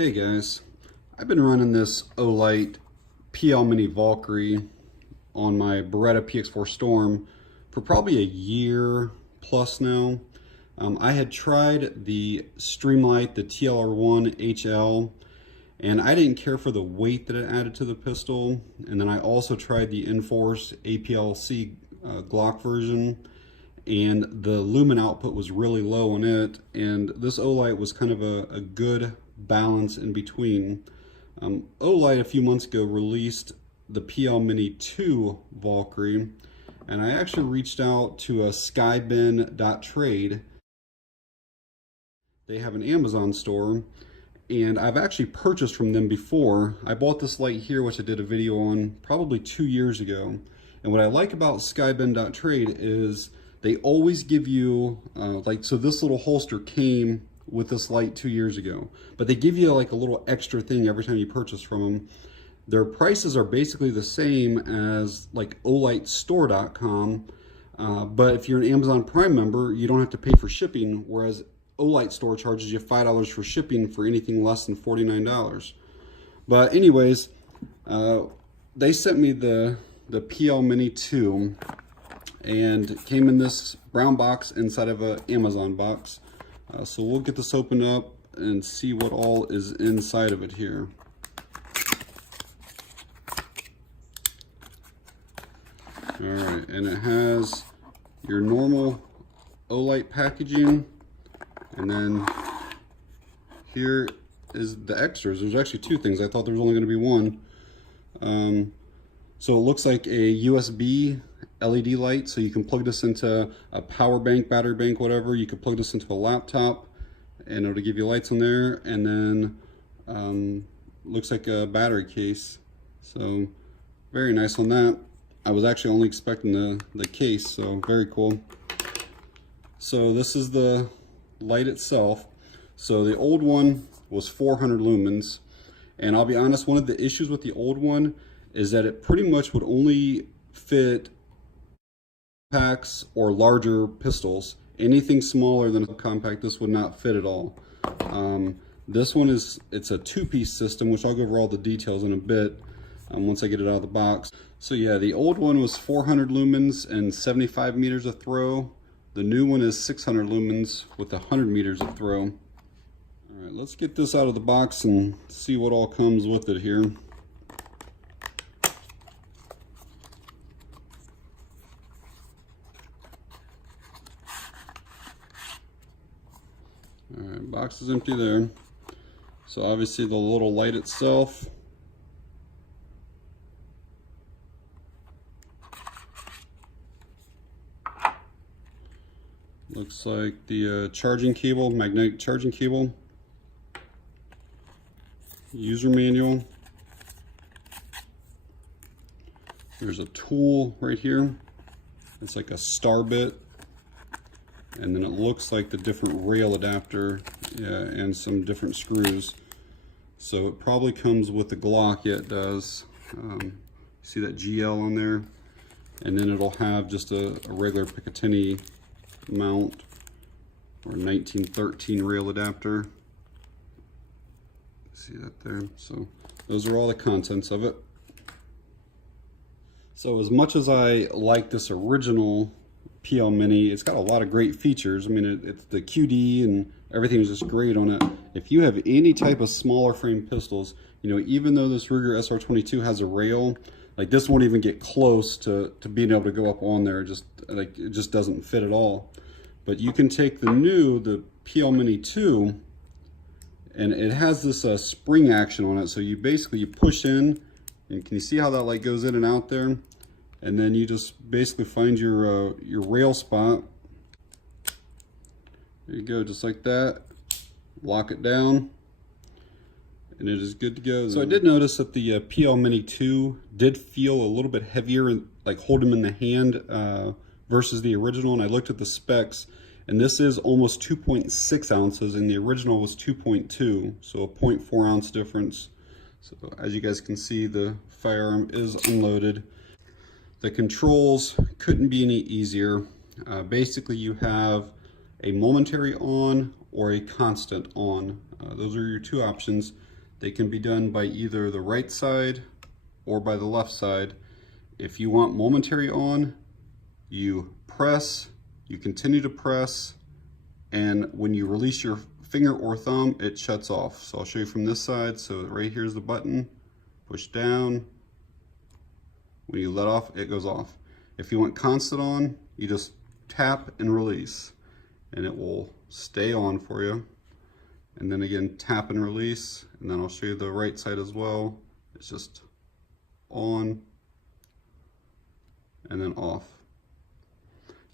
Hey guys, I've been running this Olight PL Mini Valkrie on my Beretta PX4 Storm for probably a year plus now. I had tried the Streamlight, the TLR1 HL, and I didn't care for the weight that it added to the pistol. And then I also tried the Enforce APLC Glock version, and the lumen output was really low on it, and this Olight was kind of a good balance in between. Olight a few months ago released the PL Mini 2 Valkrie, and I actually reached out to a skybin.trade. They have an Amazon store, and I've actually purchased from them before. I bought this light here, which I did a video on probably 2 years ago. And what I like about skybin.trade is they always give you, so this little holster came with this light 2 years ago, but they give you like a little extra thing every time you purchase from them. Their prices are basically the same as like olightstore.com, but if you're an Amazon Prime member, you don't have to pay for shipping, whereas Olight Store charges you $5 for shipping for anything less than $49. But anyways, they sent me the PL Mini 2, and it came in this brown box inside of an Amazon box. So we'll get this opened up and see what all is inside of it here. All right, and it has your normal Olight packaging, and then here is the extras. There's actually two things. I thought there was only going to be one. So it looks like a USB LED light, so you can plug this into a power bank, battery bank, whatever. You could plug this into a laptop and it'll give you lights on there. And then looks like a battery case, so very nice on that. I was actually only expecting the case, so very cool. So this is the light itself. So the old one was 400 lumens, and I'll be honest, one of the issues with the old one is that it pretty much would only fit packs or larger pistols. Anything smaller than a compact, this would not fit at all. This one it's a two-piece system, which I'll go over all the details in a bit once I get it out of the box. So yeah, the old one was 400 lumens and 75 meters of throw. The new one is 600 lumens with 100 meters of throw. All right, let's get this out of the box and see what all comes with it here. All right, box is empty there. So obviously the little light itself. Looks like the charging cable, magnetic charging cable. User manual. There's a tool right here. It's like a star bit. And then it looks like the different rail adapter, and some different screws. So it probably comes with the Glock. Yeah, it does. See that GL on there? And then it'll have just a regular Picatinny mount or 1913 rail adapter. See that there? So those are all the contents of it. So as much as I like this original PL Mini, it's got a lot of great features. I mean, it's the QD and everything is just great on it. If you have any type of smaller frame pistols, you know, even though this Ruger SR22 has a rail, like this won't even get close to being able to go up on there. Just like it just doesn't fit at all. But you can take the PL Mini 2, and it has this spring action on it. So you basically push in, and can you see how that light goes in and out there? And then you just basically find your rail spot. There you go, just like that. Lock it down, and it is good to go. So I did notice that the PL Mini 2 did feel a little bit heavier, like hold them in the hand versus the original. And I looked at the specs, and this is almost 2.6 ounces, and the original was 2.2, so a 0.4 ounce difference. So as you guys can see, the firearm is unloaded. The controls couldn't be any easier. Basically, you have a momentary on or a constant on. Those are your two options. They can be done by either the right side or by the left side. If you want momentary on, you press, you continue to press, and when you release your finger or thumb, it shuts off. So I'll show you from this side. So right here's the button, push down. When you let off, it goes off. If you want constant on, you just tap and release, and it will stay on for you. And then again, tap and release, and then I'll show you the right side as well. It's just on and then off.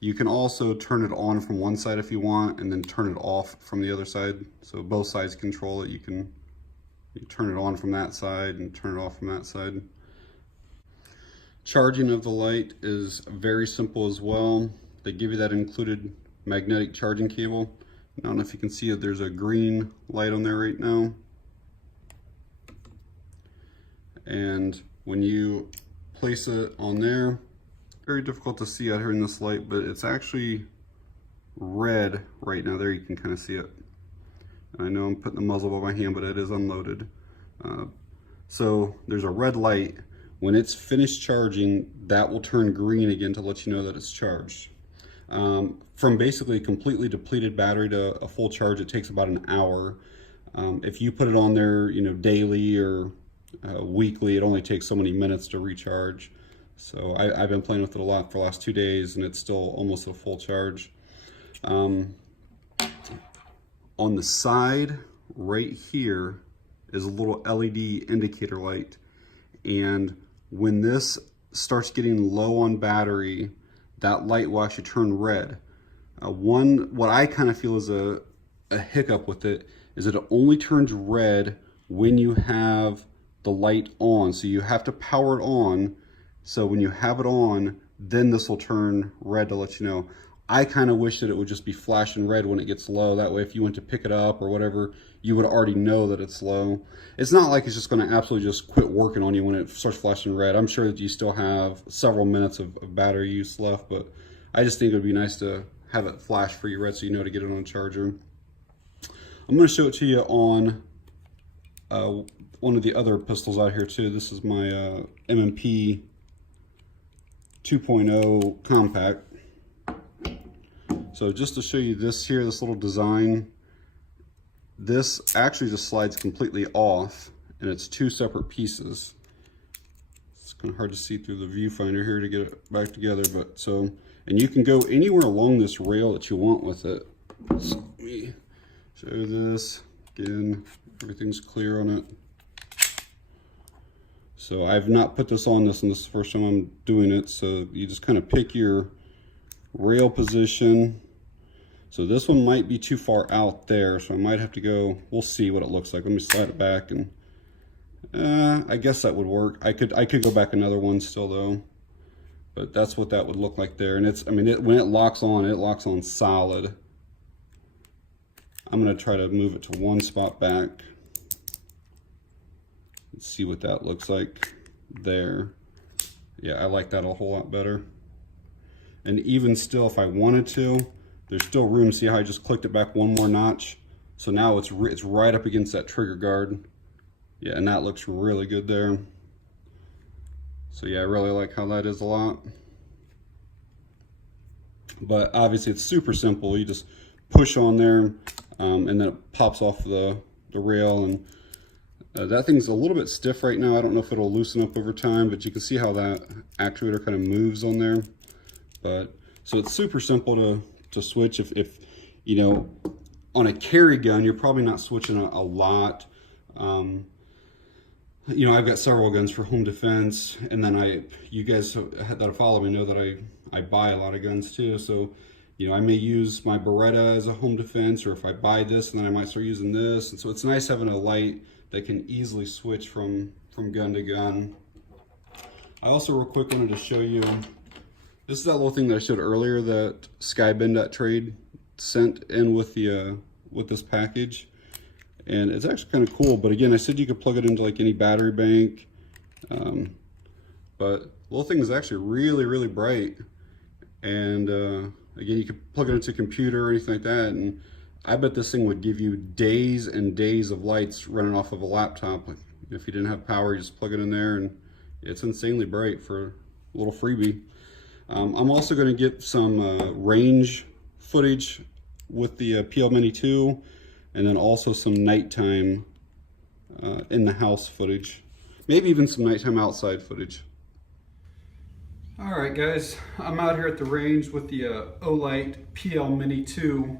You can also turn it on from one side if you want, and then turn it off from the other side. So both sides control it. You turn it on from that side and turn it off from that side. Charging of the light is very simple as well. They give you that included magnetic charging cable. I don't know if you can see it, there's a green light on there right now. And when you place it on there, very difficult to see out here in this light, but it's actually red right now. There you can kind of see it. And I know I'm putting the muzzle above my hand, but it is unloaded. So there's a red light. When it's finished charging, that will turn green again to let you know that it's charged. From basically a completely depleted battery to a full charge, it takes about an hour. If you put it on there, you know, daily or weekly, it only takes so many minutes to recharge. So I've been playing with it a lot for the last 2 days, and it's still almost a full charge. On the side right here is a little LED indicator light, and when this starts getting low on battery, that light will actually turn red. What I kind of feel is a hiccup with it is that it only turns red when you have the light on. So you have to power it on. So when you have it on, then this will turn red to let you know. I kind of wish that it would just be flashing red when it gets low. That way, if you went to pick it up or whatever, you would already know that it's low. It's not like it's just going to absolutely just quit working on you when it starts flashing red. I'm sure that you still have several minutes of battery use left, but I just think it would be nice to have it flash for you red so you know to get it on a charger. I'm going to show it to you on one of the other pistols out here too. This is my M&P 2.0 compact. So just to show you this here, this little design, this actually just slides completely off, and it's two separate pieces. It's kind of hard to see through the viewfinder here to get it back together, but so, and you can go anywhere along this rail that you want with it. So let me show you this. Again, everything's clear on it. So I've not put this on this, and this is the first time I'm doing it. So you just kind of pick your rail position. So this one might be too far out there, so I might have to go, we'll see what it looks like. Let me slide it back, and I guess that would work. I could go back another one still though, but that's what that would look like there. And it's, I mean, when it locks on solid. I'm gonna try to move it to one spot back. Let's see what that looks like there. Yeah, I like that a whole lot better. And even still, if I wanted to, there's still room. See how I just clicked it back one more notch? So now it's right up against that trigger guard. Yeah, and that looks really good there. So yeah, I really like how that is a lot. But obviously it's super simple. You just push on there, and then it pops off the rail. And that thing's a little bit stiff right now. I don't know if it'll loosen up over time, but you can see how that actuator kind of moves on there. But so it's super simple to switch. If you know, on a carry gun, you're probably not switching a lot. You know, I've got several guns for home defense, and then you guys that follow me know that I buy a lot of guns too. So, you know, I may use my Beretta as a home defense, or if I buy this, and then I might start using this. And so it's nice having a light that can easily switch from gun to gun. I also real quick wanted to show you, this is that little thing that I showed earlier that Skybend.trade sent in with the with this package, and it's actually kind of cool. But again, I said you could plug it into like any battery bank, but the little thing is actually really bright, and again, you could plug it into a computer or anything like that. And I bet this thing would give you days and days of lights running off of a laptop. Like, if you didn't have power, you just plug it in there and it's insanely bright for a little freebie. I'm also going to get some range footage with the PL Mini 2, and then also some nighttime in the house footage. Maybe even some nighttime outside footage. All right, guys, I'm out here at the range with the Olight PL Mini 2,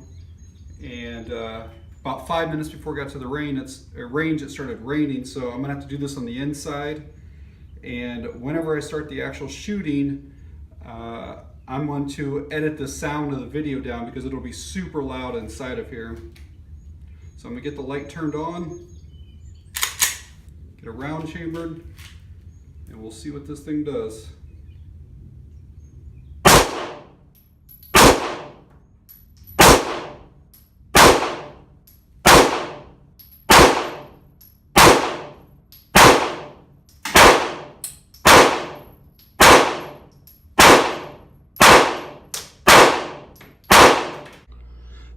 and about 5 minutes before I got to the range, it started raining, so I'm gonna have to do this on the inside. And whenever I start the actual shooting, I'm going to edit the sound of the video down because it'll be super loud inside of here. So I'm gonna get the light turned on, get a round chambered, and we'll see what this thing does.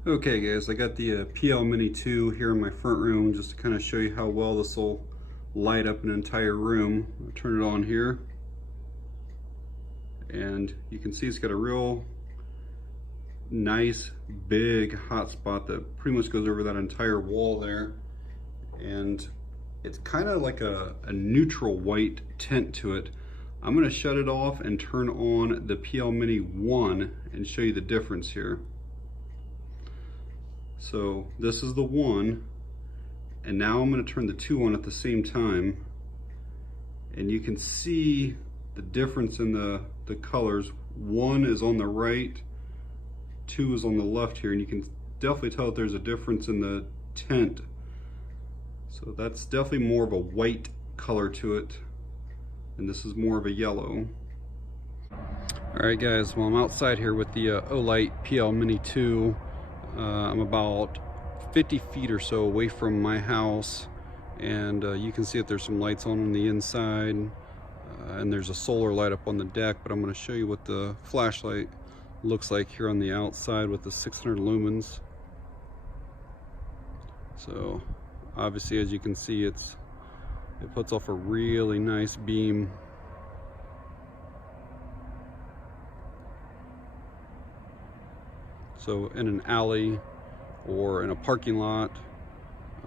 Okay guys, I got the PL Mini 2 here in my front room just to kind of show you how well this will light up an entire room. I'll turn it on here, and you can see it's got a real nice big hot spot that pretty much goes over that entire wall there, and it's kind of like a neutral white tint to it. I'm going to shut it off and turn on the PL Mini 1 and show you the difference here. So this is the 1, and now I'm going to turn the 2 on at the same time, and you can see the difference in the colors. 1 is on the right, 2 is on the left here, and you can definitely tell that there's a difference in the tint. So that's definitely more of a white color to it, and this is more of a yellow. Alright guys, well, I'm outside here with the Olight PL Mini 2. I'm about 50 feet or so away from my house, and you can see that there's some lights on the inside, and there's a solar light up on the deck, but I'm going to show you what the flashlight looks like here on the outside with the 600 lumens. So obviously, as you can see, it puts off a really nice beam. So in an alley or in a parking lot,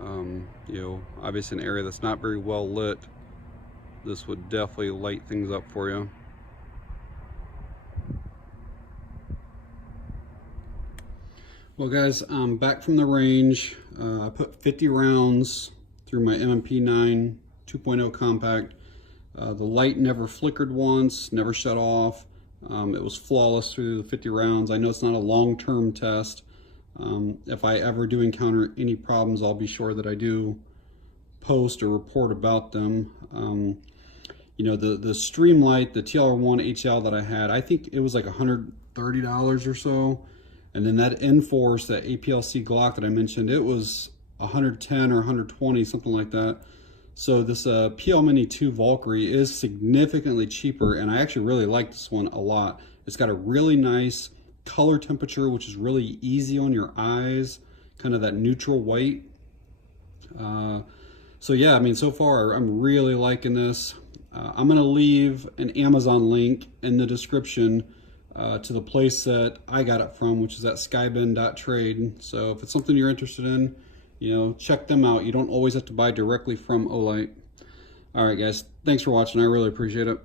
you know, obviously an area that's not very well lit, this would definitely light things up for you. Well guys, I'm back from the range. I put 50 rounds through my MMP9 2.0 compact. The light never flickered once, never shut off. It was flawless through the 50 rounds. I know it's not a long-term test. If I ever do encounter any problems, I'll be sure that I do post or report about them. You know, the Streamlight, the TLR1 HL that I had, I think it was like $130 or so. And then that Enforce, that APLC Glock that I mentioned, it was 110 or 120, something like that. So this PL Mini 2 Valkrie is significantly cheaper, and I actually really like this one a lot. It's got a really nice color temperature, which is really easy on your eyes, kind of that neutral white. So yeah, I mean, so far I'm really liking this. I'm gonna leave an Amazon link in the description to the place that I got it from, which is at skybend.trade. So if it's something you're interested in, you know, check them out. You don't always have to buy directly from Olight. All right, guys, thanks for watching. I really appreciate it.